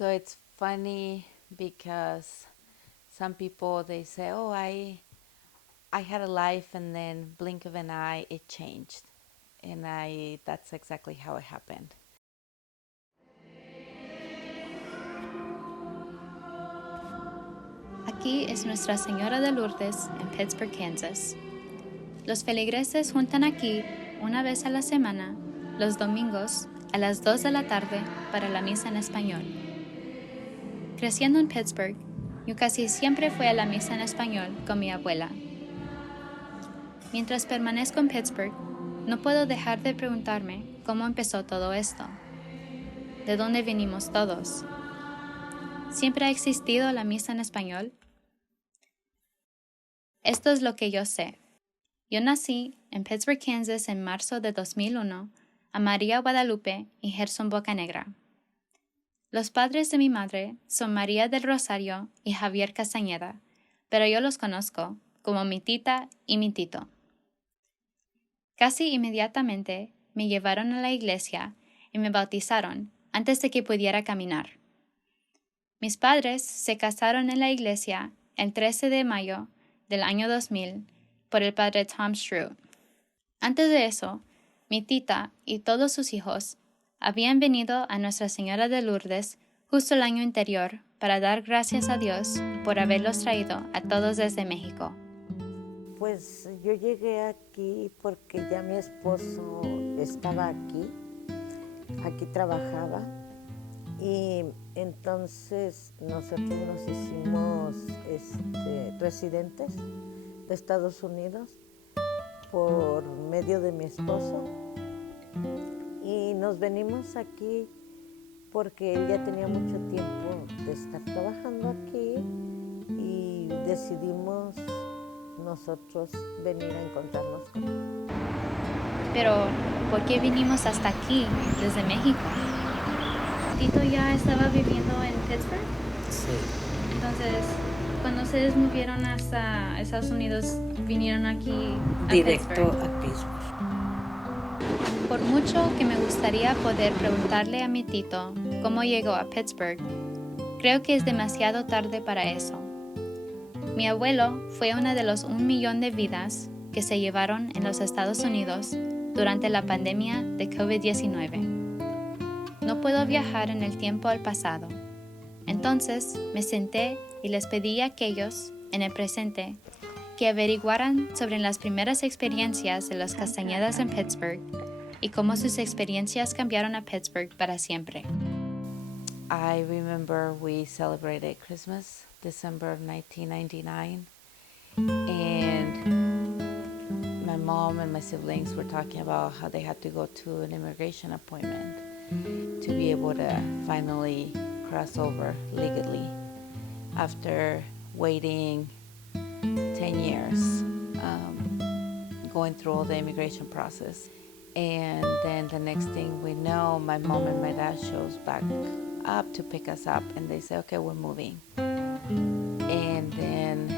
So it's funny because some people they say, "Oh, I had a life and then blink of an eye it changed." And that's exactly how it happened. Aquí es Nuestra Señora de Lourdes en Pittsburg, Kansas. Los feligreses juntan aquí una vez a la semana, los domingos, a las 2 de la tarde para la misa en español. Creciendo en Pittsburgh, yo casi siempre fui a la misa en español con mi abuela. Mientras permanezco en Pittsburgh, no puedo dejar de preguntarme cómo empezó todo esto. ¿De dónde venimos todos? ¿Siempre ha existido la misa en español? Esto es lo que yo sé. Yo nací en Pittsburg, Kansas en marzo de 2001 a María Guadalupe y Gerson Bocanegra. Los padres de mi madre son María del Rosario y Javier Castañeda, pero yo los conozco como mi tita y mi tito. Casi inmediatamente me llevaron a la iglesia y me bautizaron antes de que pudiera caminar. Mis padres se casaron en la iglesia el 13 de mayo del año 2000 por el padre Tom Shrew. Antes de eso, mi tita y todos sus hijos habían venido a Nuestra Señora de Lourdes justo el año anterior para dar gracias a Dios por haberlos traído a todos desde México. Pues yo llegué aquí porque ya mi esposo estaba aquí trabajaba, y entonces nosotros nos hicimos residentes de Estados Unidos por medio de mi esposo, y nos venimos aquí porque él ya tenía mucho tiempo de estar trabajando aquí y decidimos nosotros venir a encontrarnos con él. Pero, ¿por qué vinimos hasta aquí, desde México? ¿Tito ya estaba viviendo en Pittsburgh? Sí. Entonces, cuando ustedes movieron hasta Estados Unidos, vinieron aquí a Directo Pittsburgh. a Pittsburgh. Por mucho que me gustaría poder preguntarle a mi tito cómo llegó a Pittsburgh, creo que es demasiado tarde para eso. Mi abuelo fue una de los 1,000,000 de vidas que se llevaron en los Estados Unidos durante la pandemia de COVID-19. No puedo viajar en el tiempo al pasado. Entonces me senté y les pedí a aquellos, en el presente, que averiguaran sobre las primeras experiencias de los Castañedas en Pittsburgh y cómo sus experiencias cambiaron a Pittsburgh para siempre. I remember we celebrated Christmas, December of 1999, and my mom and my siblings were talking about how they had to go to an immigration appointment to be able to finally cross over legally after waiting 10 years, going through all the immigration process. And then the next thing we know, my mom and my dad shows back up to pick us up, and they say, okay, we're moving. And then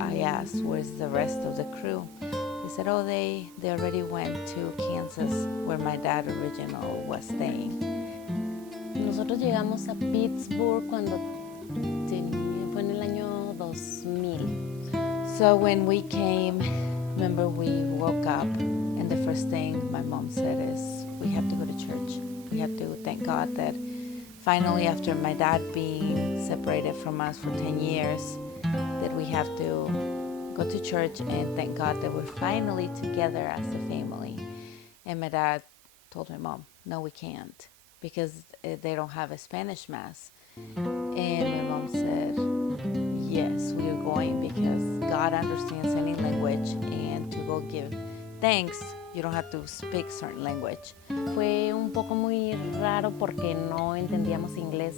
I asked, where's the rest of the crew? They said, oh, they already went to Kansas, where my dad original was staying. Nosotros llegamos a Pittsburgh cuando fue en el año 2000. So when we came, remember we woke up, and the first thing my mom said is, we have to go to church. We have to thank God that finally, after my dad being separated from us for 10 years, that we have to go to church and thank God that we're finally together as a family. And my dad told my mom, no, we can't, because they don't have a Spanish mass. And my mom said, yes, we are going because God understands any language, and to go give thanks, you don't have to speak certain language. Fue un poco muy raro porque no entendíamos inglés,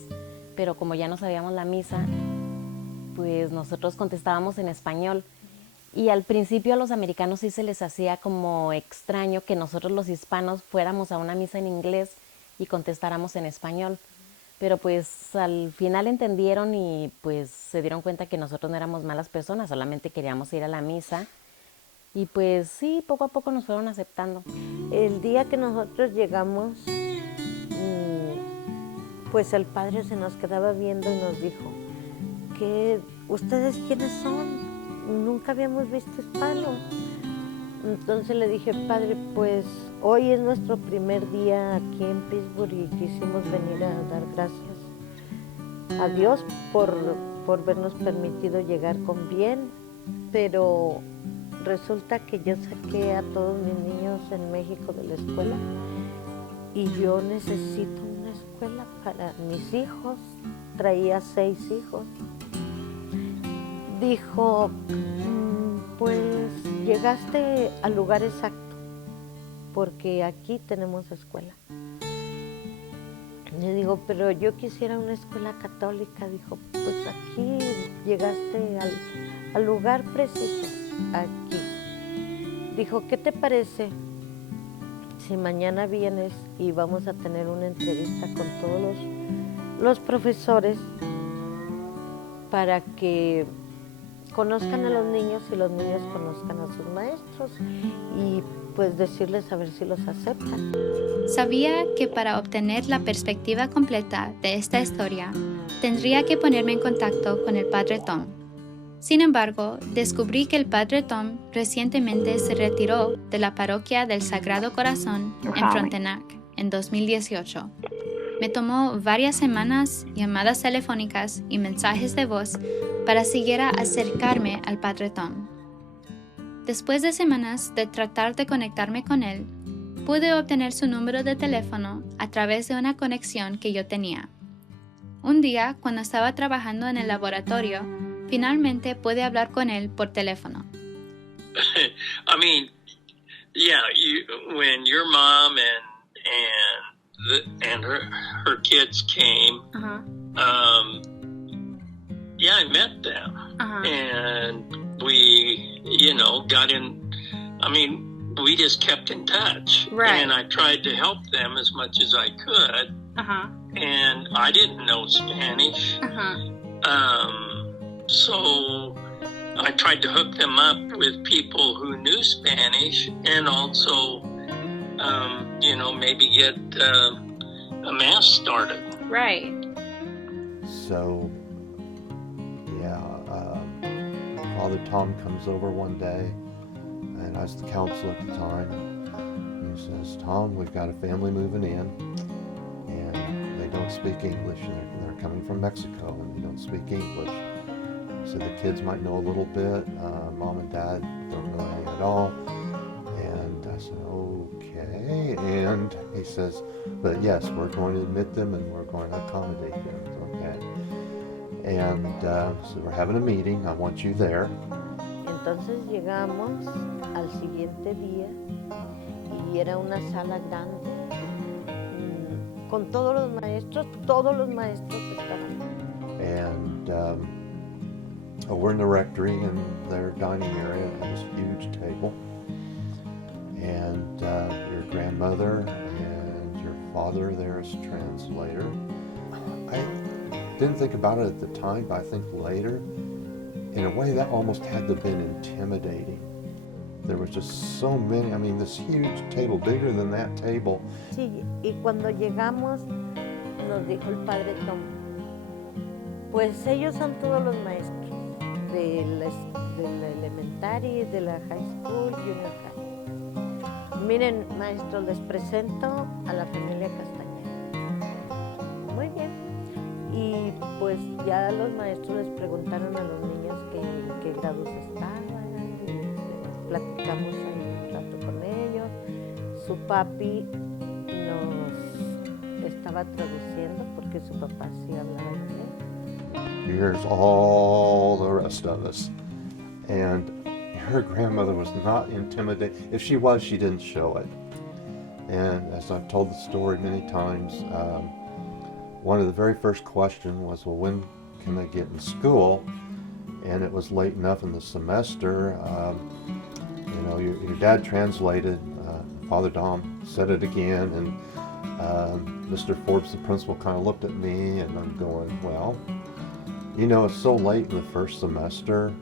pero como ya no sabíamos la misa, pues nosotros contestábamos en español. Y al principio a los americanos sí se les hacía como extraño que nosotros los hispanos fuéramos a una misa en inglés y contestáramos en español. Pero pues al final entendieron y pues se dieron cuenta que nosotros no éramos malas personas, solamente queríamos ir a la misa. Y pues sí, poco a poco nos fueron aceptando. El día que nosotros llegamos, pues el padre se nos quedaba viendo y nos dijo, ¿qué, ustedes quiénes son? Nunca habíamos visto hispanos. Entonces le dije, padre, pues hoy es nuestro primer día aquí en Pittsburgh y quisimos venir a dar gracias a Dios por vernos permitido llegar con bien, pero resulta que yo saqué a todos mis niños en México de la escuela y yo necesito una escuela para mis hijos. Traía 6 hijos. Dijo, pues llegaste al lugar exacto, porque aquí tenemos escuela. Le digo, pero yo quisiera una escuela católica. Dijo, pues aquí llegaste al lugar preciso, aquí. Dijo, ¿qué te parece si mañana vienes y vamos a tener una entrevista con todos los profesores para que conozcan a los niños y los niños conozcan a sus maestros y pues decirles a ver si los aceptan? Sabía que para obtener la perspectiva completa de esta historia, tendría que ponerme en contacto con el Padre Tom. Sin embargo, descubrí que el Padre Tom recientemente se retiró de la parroquia del Sagrado Corazón en Frontenac en 2018. Me tomó varias semanas, llamadas telefónicas y mensajes de voz para siquiera acercarme al Padre Tom. Después de semanas de tratar de conectarme con él, pude obtener su número de teléfono a través de una conexión que yo tenía. Un día, cuando estaba trabajando en el laboratorio, finalmente pude hablar con él por teléfono. I mean, yeah, when your mom and her kids came, yeah, I met them, and we, got in. I mean, we just kept in touch, Right. And I tried to help them as much as I could. And I didn't know Spanish, so I tried to hook them up with people who knew Spanish, and also, maybe get a mass started. Right. So, yeah, Father Tom comes over one day, and I was the counselor at the time, and he says, Tom, we've got a family moving in, and they don't speak English, and they're coming from Mexico, and they don't speak English. So the kids might know a little bit, mom and dad don't know any at all, and I said, okay, and he says, but yes, we're going to admit them and we're going to accommodate them, okay. And so we're having a meeting, I want you there. Entonces llegamos al siguiente día y era una sala grande con todos los maestros estaban. And we're in the rectory in their dining area, it was a huge table. And your grandmother and your father there as translator. I didn't think about it at the time, but I think later, in a way that almost had to have been intimidating. There was just so many, I mean, this huge table, bigger than that table. Sí, y cuando llegamos nos dijo el Padre Tom, pues ellos son todos los maestros de la elementary, de la high school, junior high. Miren, maestros, les presento a la familia Castañeda. Muy bien. Y pues ya los maestros les preguntaron a los niños qué grados estaban, y platicamos ahí un rato con ellos. Su papi nos estaba traduciendo porque su papá sí hablaba inglés. Here's all the rest of us. And her grandmother was not intimidated. If she was, she didn't show it. And as I've told the story many times, one of the very first questions was, well, when can they get in school? And it was late enough in the semester. Your dad translated, Father Dom said it again, and Mr. Forbes, the principal, kind of looked at me, and I'm going, well, it's so late in the first semester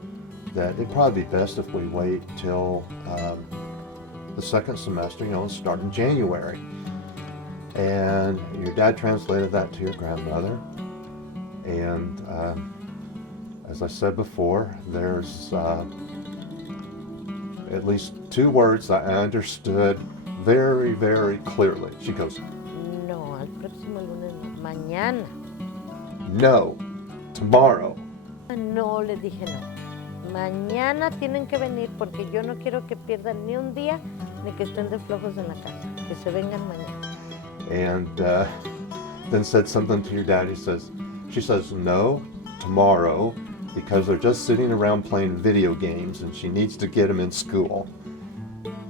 that it'd probably be best if we wait till the second semester, and start in January. And your dad translated that to your grandmother. And as I said before, there's at least 2 words I understood very, very clearly. She goes, No, al próximo lunes no, mañana. no, tomorrow. No, le dije no. Mañana tienen que venir porque yo no quiero que pierdan ni un día ni que estén de flojos en la casa. Que se vengan mañana. And then said something to your dad. She says, no, tomorrow, because they're just sitting around playing video games and she needs to get them in school.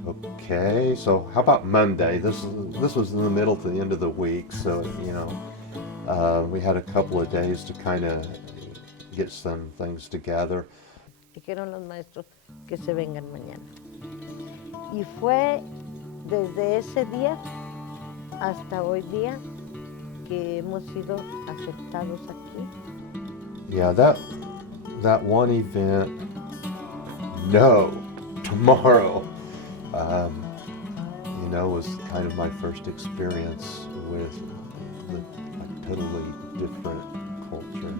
Okay, so how about Monday? This was in the middle to the end of the week, so, we had a couple of days to kind of get some things together. Dijeron los maestros que se vengan mañana. Y fue desde ese día hasta hoy día que hemos sido aceptados aquí. Yeah, that one event, no, tomorrow, was kind of my first experience with a totally different culture.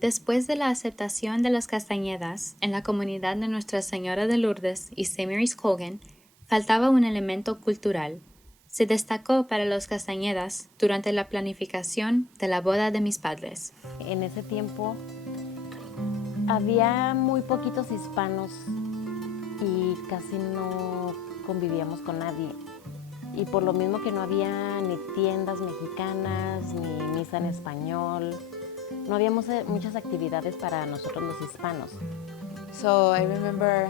Después de la aceptación de las Castañedas en la comunidad de Nuestra Señora de Lourdes y St. Mary's Colgan, faltaba un elemento cultural. Se destacó para los Castañedas durante la planificación de la boda de mis padres. En ese tiempo había muy poquitos hispanos y casi no convivíamos con nadie. Y por lo mismo que no había ni tiendas mexicanas, ni misa en español, no había muchas actividades para nosotros los hispanos. So I remember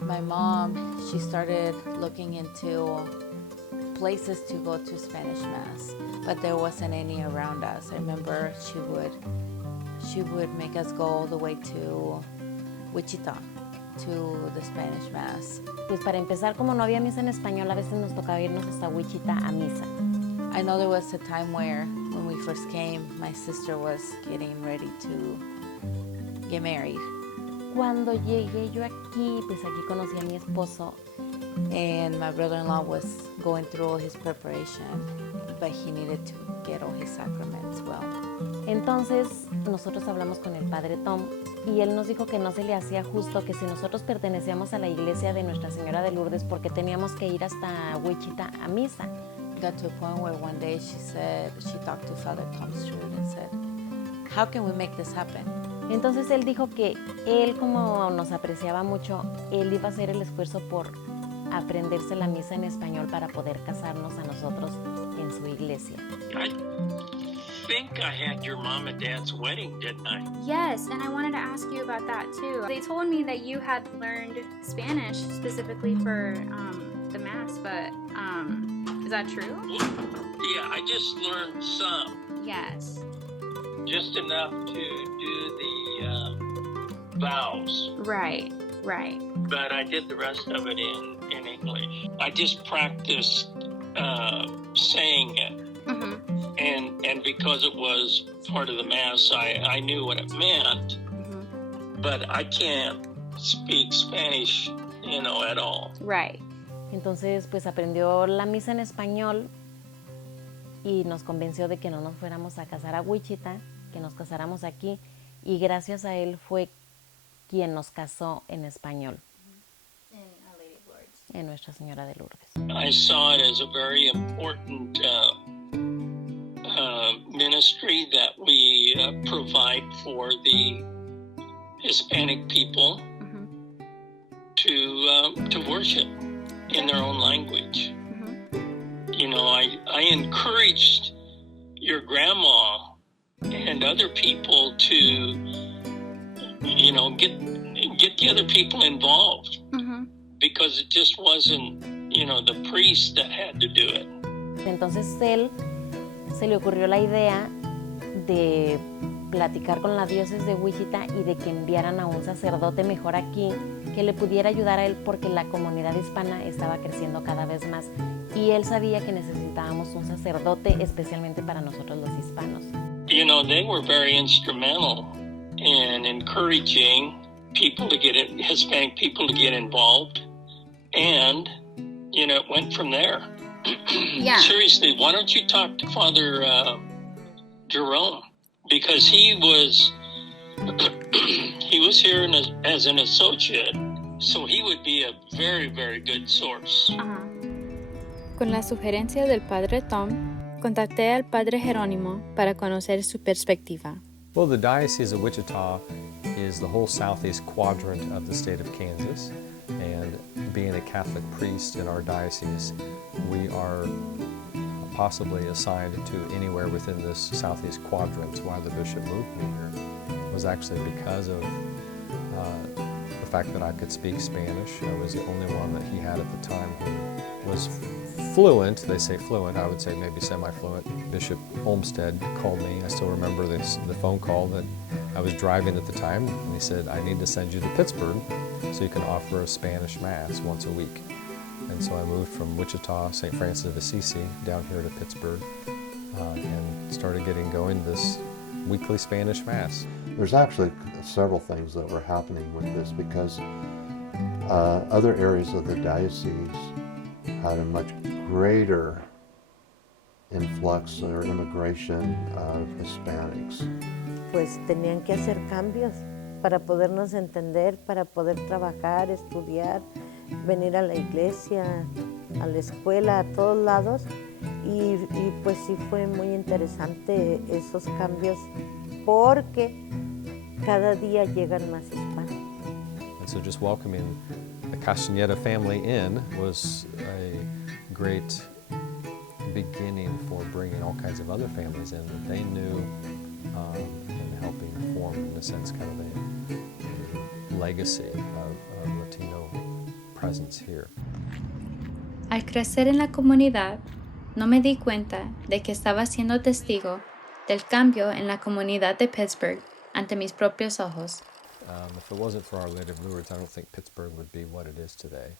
my mom, she started looking into places to go to Spanish Mass, but there wasn't any around us. I remember she would make us go all the way to Wichita to the Spanish Mass. Pues para empezar, como no había misa en español, a veces nos tocaba irnos hasta Wichita a misa. I know there was a time where, when we first came, my sister was getting ready to get married. Cuando llegué yo aquí, pues aquí conocí a mi esposo. And my brother-in-law was going through all his preparation, but he needed to get all his sacraments well. Entonces, nosotros hablamos con el padre Tom y él nos dijo que no se le hacía justo que si nosotros pertenecíamos a la iglesia de Nuestra Señora de Lourdes, porque teníamos que ir hasta Wichita a misa. Got to a point where one day she talked to Father Tom Stewart and said, how can we make this happen? Entonces él dijo que él, como nos apreciaba mucho, él iba a hacer el esfuerzo por aprenderse la misa en español para poder casarnos a nosotros en su iglesia. I think I had your mom and dad's wedding, didn't I? Yes, and I wanted to ask you about that too. They told me that you had learned Spanish specifically for the Mass, but is that true? Yeah, I just learned some. Yes. Just enough to do the vows. Right. But I did the rest of it in English. I just practiced saying it. Mm-hmm. And because it was part of the Mass, I knew what it meant. Mm-hmm. But I can't speak Spanish, at all. Right. Entonces, pues aprendió la misa en español y nos convenció de que no nos fuéramos a casar a Wichita, que nos casáramos aquí, y gracias a él fue quien nos casó en español. En Nuestra Señora de Lourdes. I saw it as a very important ministry that we provide for the Hispanic people to worship in their own language. I encouraged your grandma and other people to, get the other people involved. Because it just wasn't, the priest that had to do it. Entonces él se le ocurrió la idea de platicar con la diócesis de Wichita y de que enviaran a un sacerdote mejor aquí que le pudiera ayudar a él porque la comunidad hispana estaba creciendo cada vez más y él sabía que necesitábamos un sacerdote especialmente para nosotros los hispanos. They were very instrumental in encouraging Hispanic people to get involved, and it went from there. Yeah. Seriously, why don't you talk to Father Jerome? Because he was here as an associate, so he would be a very, very good source. Con la sugerencia del Padre Tom, contacté al Padre Jerónimo para conocer su perspectiva. Well, the Diocese of Wichita is the whole southeast quadrant of the state of Kansas, and being a Catholic priest in our diocese, we are possibly assigned to anywhere within this southeast quadrant. Why the bishop moved me here was actually because of the fact that I could speak Spanish. I was the only one that he had at the time who was fluent. They say fluent, I would say maybe semi-fluent. Bishop Olmsted called me. I still remember the phone call that I was driving at the time, and he said, I need to send you to Pittsburg so you can offer a Spanish Mass once a week. And so I moved from Wichita, St. Francis of Assisi, down here to Pittsburgh, and started getting going this weekly Spanish Mass. There's actually several things that were happening with this because other areas of the diocese had a much greater influx or immigration of Hispanics. Pues tenían que hacer cambios para podernos entender, para poder trabajar, estudiar, venir a la iglesia, a la escuela, a todos lados. Y pues sí fue muy interesante esos cambios porque cada día llegan más hispanos. And so just welcoming the Castañeda family in was a great beginning for bringing all kinds of other families in that they knew and helping form, in a sense, kind of a legacy of Latino presence here. Al crecer en la comunidad, no me di cuenta de que estaba siendo testigo del cambio en la comunidad de Pittsburgh ante mis propios ojos. If it wasn't for Our Lady of Lourdes, I don't think Pittsburgh would be what it is today.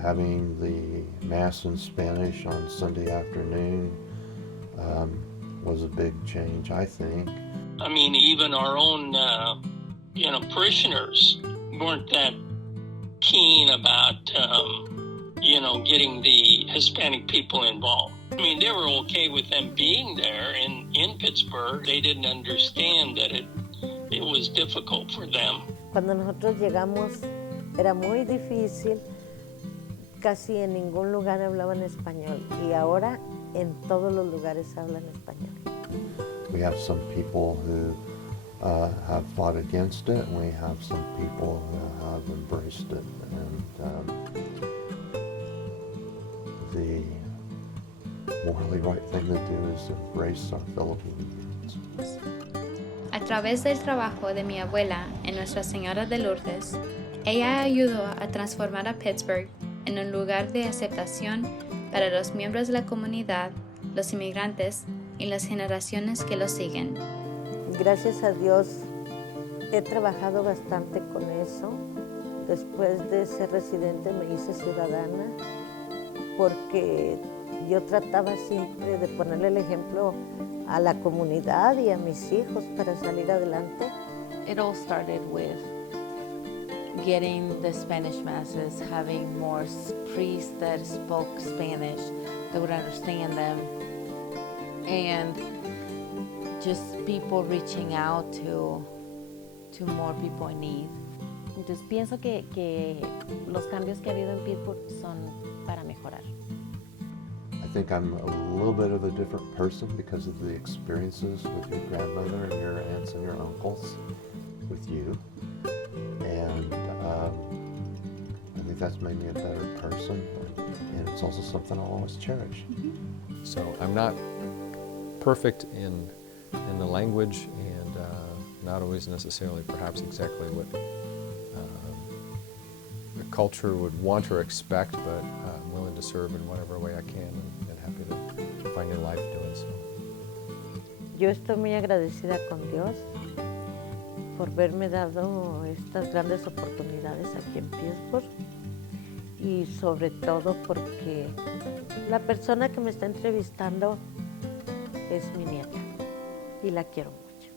Having the Mass in Spanish on Sunday afternoon was a big change, I think. I mean, even our own, parishioners weren't that keen about, getting the Hispanic people involved. I mean, they were okay with them being there in Pittsburgh. They didn't understand that it was difficult for them. Cuando nosotros llegamos era muy difícil, casi en ningún lugar hablaban español y ahora en todos los lugares hablan español. We have some people who have fought against it, and we have some people who have embraced it. And the morally right thing to do is embrace our fellow Indians. A través del trabajo de mi abuela en Nuestra Señora de Lourdes, ella ayudó a transformar a Pittsburgh en un lugar de aceptación para los miembros de la comunidad, los inmigrantes y las generaciones que lo siguen. Gracias a Dios he trabajado bastante con eso. Después de ser residente me hice ciudadana porque yo trataba siempre de ponerle el ejemplo a la comunidad y a mis hijos para salir adelante. It all started with getting the Spanish masses, having more priests that spoke Spanish, that would understand them, and just people reaching out to more people in need. Entonces pienso que los cambios que ha habido en Pittsburgh son para mejorar. I think I'm a little bit of a different person because of the experiences with your grandmother and your aunts and your uncles, with you. And I think that's made me a better person, and it's also something I'll always cherish. So I'm not perfect in the language and not always necessarily perhaps exactly what the culture would want or expect, but I'm willing to serve in whatever way I can and happy to find a life doing so. Yo estoy muy agradecida con Dios por verme dado estas grandes oportunidades aquí en Pittsburgh y sobre todo porque la persona que me está entrevistando es mi nieta y la quiero mucho.